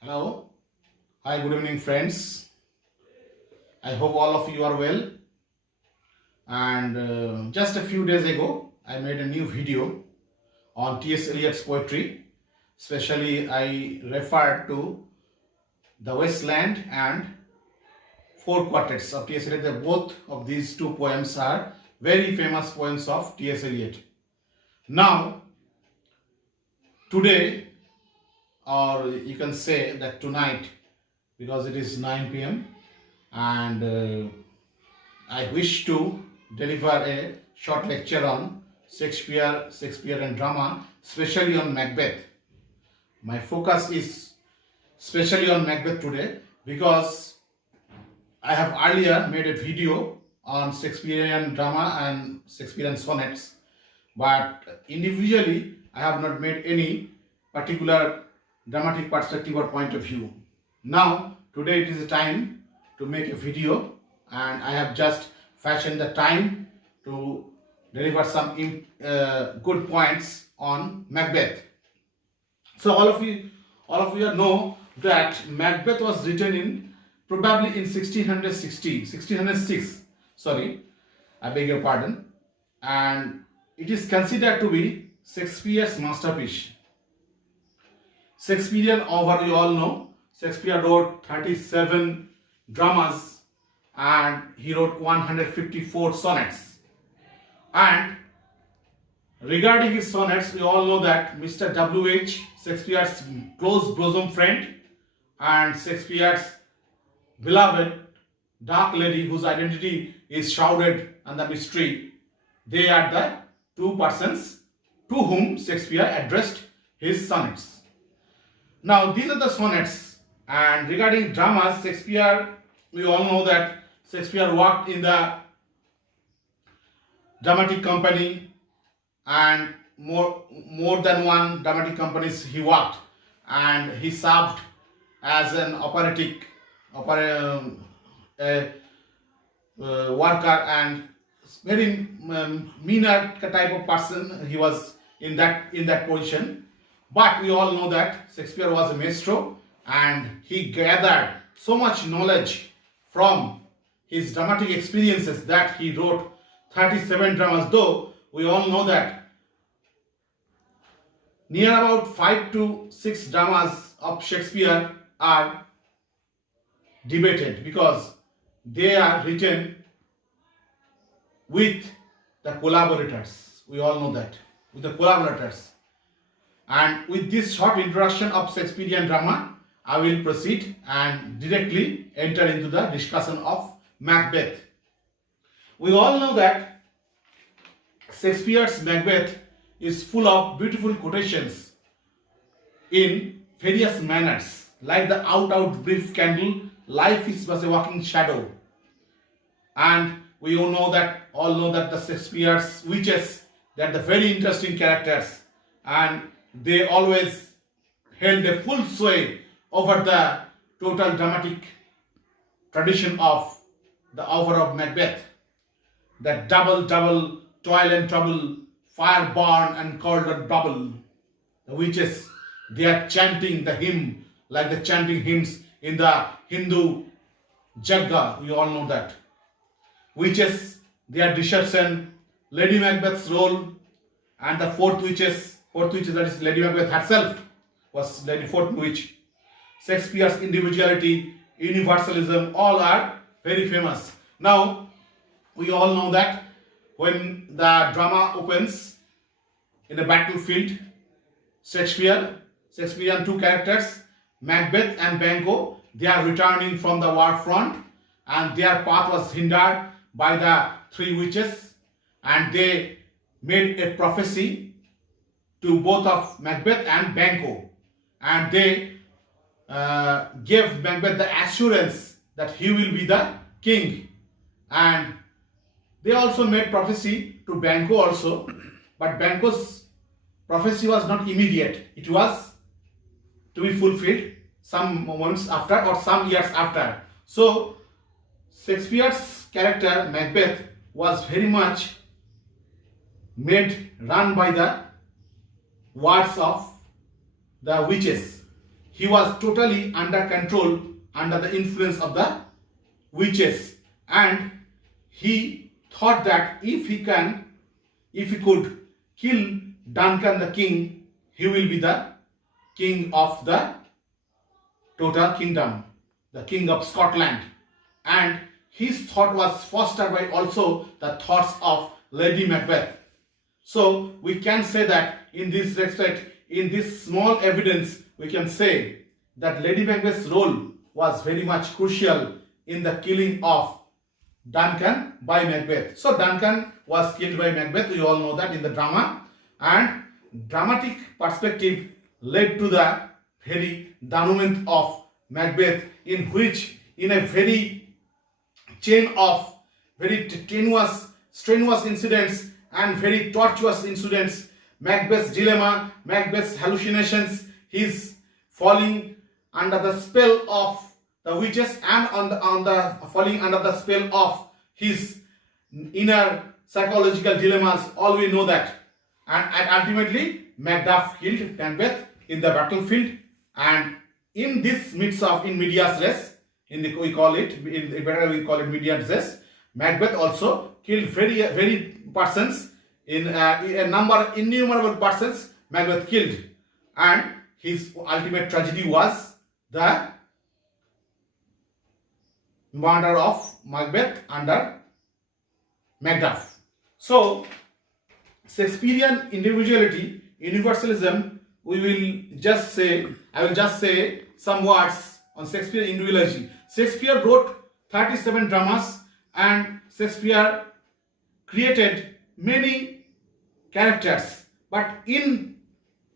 Hello. Hi, good evening, friends. I hope all of you are well. And just a few days ago, I made a new video on T.S. Eliot's poetry. Especially, I referred to The Wasteland and Four Quartets of T.S. Eliot. Both of these two poems are very famous poems of T.S. Eliot. Now, today, or you can say that tonight, because it is 9 p.m. and I wish to deliver a short lecture on Shakespeare and drama, especially on Macbeth. My focus is especially on Macbeth today because I have earlier made a video on Shakespearean drama and Shakespearean sonnets, but individually I have not made any particular dramatic perspective or point of view. Now, today it is the time to make a video, and I have just fashioned the time to deliver some good points on Macbeth. So all of you know that Macbeth was written in probably in 1606. Sorry, I beg your pardon, and it is considered to be Shakespeare's masterpiece. Shakespearean author, you all know, Shakespeare wrote 37 dramas and he wrote 154 sonnets. And regarding his sonnets, we all know that Mr. W.H., Shakespeare's close bosom friend and Shakespeare's beloved dark lady whose identity is shrouded under mystery, they are the two persons to whom Shakespeare addressed his sonnets. Now, these are the sonnets. And regarding dramas, Shakespeare, we all know that Shakespeare worked in the dramatic company, and more than one dramatic companies he worked, and he served as an worker and very meaner type of person. He was in that position. But we all know that Shakespeare was a maestro and he gathered so much knowledge from his dramatic experiences that he wrote 37 dramas, though we all know that near about 5 to 6 dramas of Shakespeare are debated because they are written with the collaborators. We all know that, with the collaborators. And with this short introduction of Shakespearean drama, I will proceed and directly enter into the discussion of Macbeth. We all know that Shakespeare's Macbeth is full of beautiful quotations in various manners, like the out brief candle, life is but a walking shadow. And we all know that the Shakespeare's witches, they are the very interesting characters, and they always held a full sway over the total dramatic tradition of the author of Macbeth. That double, toil and trouble, fire burn and cauldron bubble. The witches, they are chanting the hymn like the chanting hymns in the Hindu Jagga. We all know that. Witches, their deception, Lady Macbeth's role, and the fourth witches, that is Lady Macbeth herself, was Lady Fourth Witch. Shakespeare's individuality, universalism, all are very famous. Now, we all know that when the drama opens in a battlefield, Shakespearean two characters, Macbeth and Banquo, they are returning from the war front, and their path was hindered by the three witches, and they made a prophecy to both of Macbeth and Banquo, and they gave Macbeth the assurance that he will be the king. And they also made prophecy to Banquo also, but Banquo's prophecy was not immediate. It was to be fulfilled some months after or some years after. So Shakespeare's character Macbeth was very much run by the words of the witches. he was totally under control, under the influence of the witches, and he thought that if he could kill Duncan the king, he will be the king of the total kingdom, the king of Scotland. And his thought was fostered by also the thoughts of Lady Macbeth. So we can say that in this respect, in this small evidence, we can say that Lady Macbeth's role was very much crucial in the killing of Duncan by Macbeth. So Duncan was killed by Macbeth, we all know that in the drama, and dramatic perspective led to the very denouement of Macbeth, in which in a very chain of very strenuous incidents and very tortuous incidents, Macbeth's dilemma, Macbeth's hallucinations, his falling under the spell of the witches and falling under the spell of his inner psychological dilemmas, all we know that. And ultimately Macduff killed Macbeth in the battlefield, and in this midst of in medias res, we call it medias res, Macbeth also killed very persons, in innumerable persons Macbeth killed, and his ultimate tragedy was the murder of Macbeth under Macduff. So Shakespearean individuality, universalism, I will just say some words on Shakespearean individuality. Shakespeare wrote 37 dramas, and Shakespeare created many characters, but in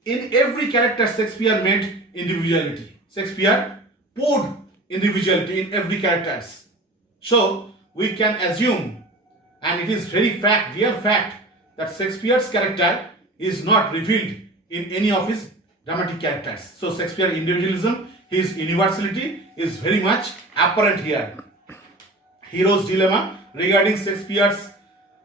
every character Shakespeare made individuality. Shakespeare poured individuality in every characters. So we can assume, and it is real fact, that Shakespeare's character is not revealed in any of his dramatic characters. So Shakespeare individualism, his universality is very much apparent here. Hero's dilemma, regarding Shakespeare's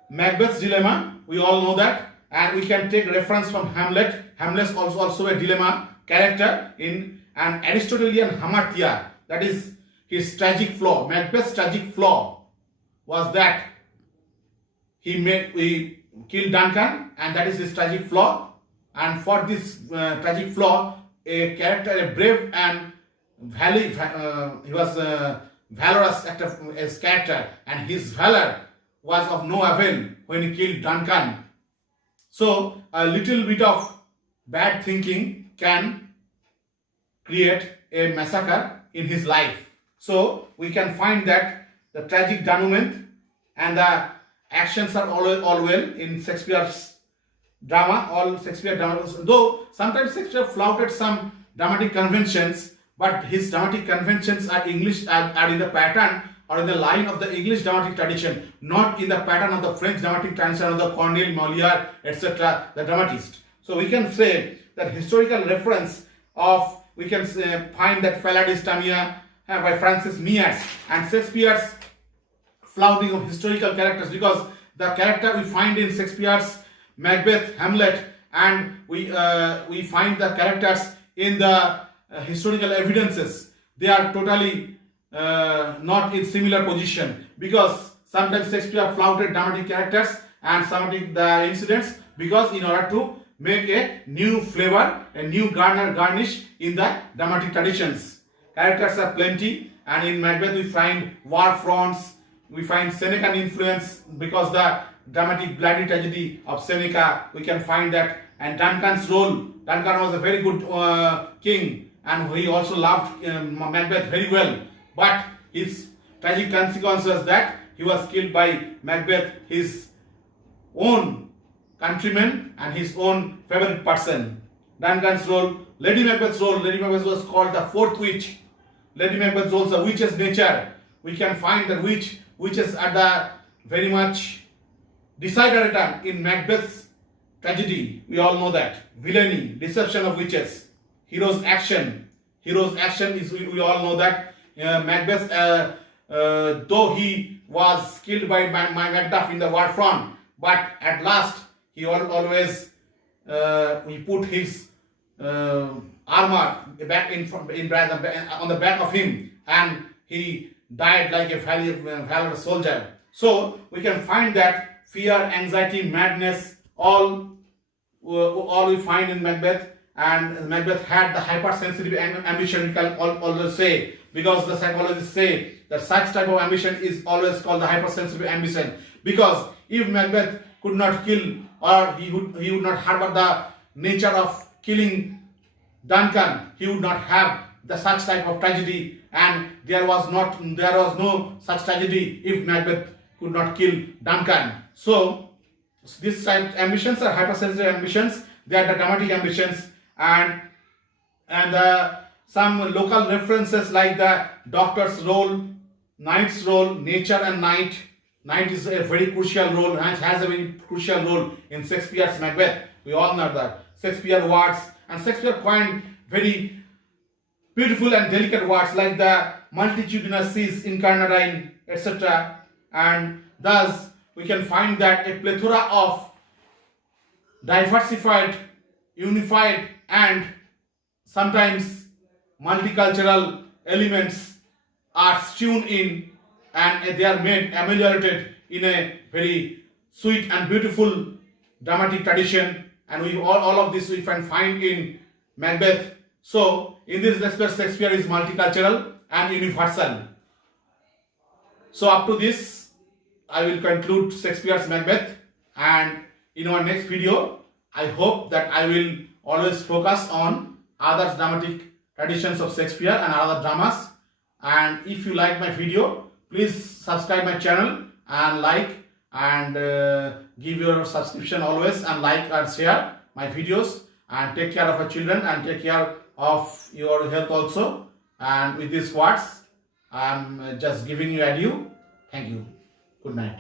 Macbeth's dilemma, we all know that, and we can take reference from Hamlet. Hamlet's also a dilemma character in an Aristotelian hamartia, that is his tragic flaw. Macbeth's tragic flaw was that he killed Duncan, and that is his tragic flaw. And for this tragic flaw, a brave and he was valorous as character, and his valor was of no avail when he killed Duncan. So a little bit of bad thinking can create a massacre in his life. So we can find that the tragic denouement and the actions are all well in Shakespeare's drama, all Shakespeare dramas, though sometimes Shakespeare flouted some dramatic conventions, but his dramatic conventions are in the pattern or in the line of the English dramatic tradition, not in the pattern of the French dramatic tradition of the Corneille, Molière, etc., the dramatist. So we can say that historical reference of, we can find that Faladis Tamia by Francis Mears, and Shakespeare's flouting of historical characters, because the character we find in Shakespeare's Macbeth, Hamlet, and we find the characters in the historical evidences. They are totally not in similar position, because sometimes Shakespeare flouted dramatic characters and some of the incidents, because in order to make a new flavor, a new garnish in the dramatic traditions. Characters are plenty, and in Macbeth we find war fronts, we find Senecan influence, because the dramatic bloody tragedy of Seneca, we can find that. And Duncan's role, Duncan was a very good king, and he also loved Macbeth very well, but his tragic consequence was that he was killed by Macbeth, his own countryman and his own favorite person. Duncan's role, Lady Macbeth's role, Lady Macbeth was called the fourth witch. Lady Macbeth's role is a witch's nature. We can find that witches are the very much desideratum in Macbeth's tragedy. We all know that. Villainy, deception of witches. Hero's action is, we all know that Macbeth, though he was killed by Macduff in the war front, but at last he always he put his armor back on the back of him, and he died like a valiant soldier. So we can find that fear, anxiety, madness, all we find in Macbeth. And Macbeth had the hypersensitive ambition, we can always say, because the psychologists say that such type of ambition is always called the hypersensitive ambition. Because if Macbeth could not kill, or he would not harbor the nature of killing Duncan, he would not have the such type of tragedy, and there was no such tragedy if Macbeth could not kill Duncan. So this type ambitions are hypersensitive ambitions. They are the dramatic ambitions, and some local references like the doctor's role, knight's role, nature and knight. Knight is a very crucial role. Knight has a very crucial role in Shakespeare's Macbeth. We all know that. Shakespeare words, and Shakespeare coined very beautiful and delicate words like the multitudinous seas, incarnadine, etc. And thus we can find that a plethora of diversified, unified, and sometimes multicultural elements are strewn in, and they are made ameliorated in a very sweet and beautiful dramatic tradition. And we all of this we can find in Macbeth. So in this respect, Shakespeare is multicultural and universal. So up to this, I will conclude Shakespeare's Macbeth, and in our next video, I hope that I will always focus on other dramatic traditions of Shakespeare and other dramas. And if you like my video, please subscribe my channel and like, and give your subscription always, and like and share my videos, and take care of your children and take care of your health also. And with these words, I am just giving you adieu. Thank you. Good night.